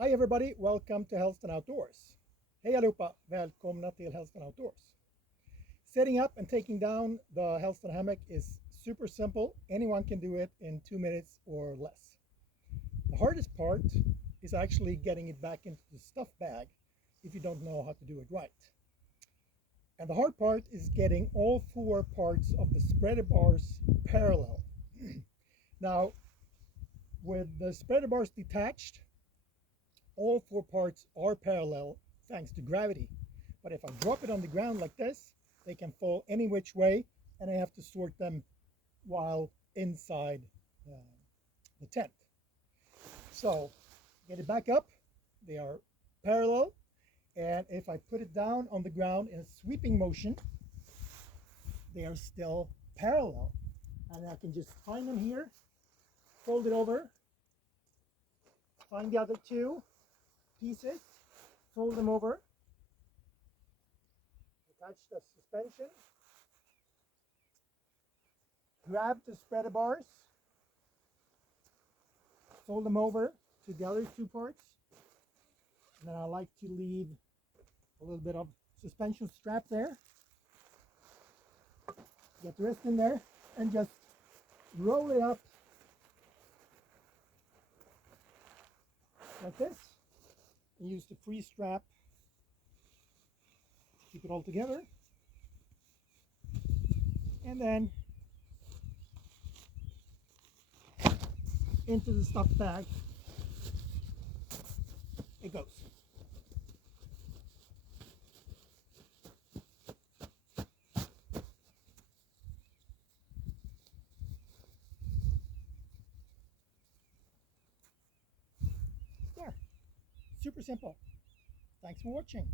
Hi everybody, welcome to Helsdon Outdoors. Hej allihopa, välkomna till Helsdon Outdoors. Setting up and taking down the Helsdon Hammock is super simple. Anyone can do it in 2 minutes or less. The hardest part is actually getting it back into the stuff bag if you don't know how to do it right. And the hard part is getting all four parts of the spreader bars parallel. Now, with the spreader bars detached, all four parts are parallel thanks to gravity. But if I drop it on the ground like this, they can fall any which way, and I have to sort them while inside the tent. So get it back up, they are parallel, and if I put it down on the ground in a sweeping motion, they are still parallel. And I can just find them here, fold it over, find the other two pieces, fold them over, attach the suspension, grab the spreader bars, fold them over to the other two parts, and then I like to leave a little bit of suspension strap there. Get the rest in there and just roll it up like this, and use the free strap to keep it all together, and then into the stuff bag it goes. There, super simple. Thanks for watching.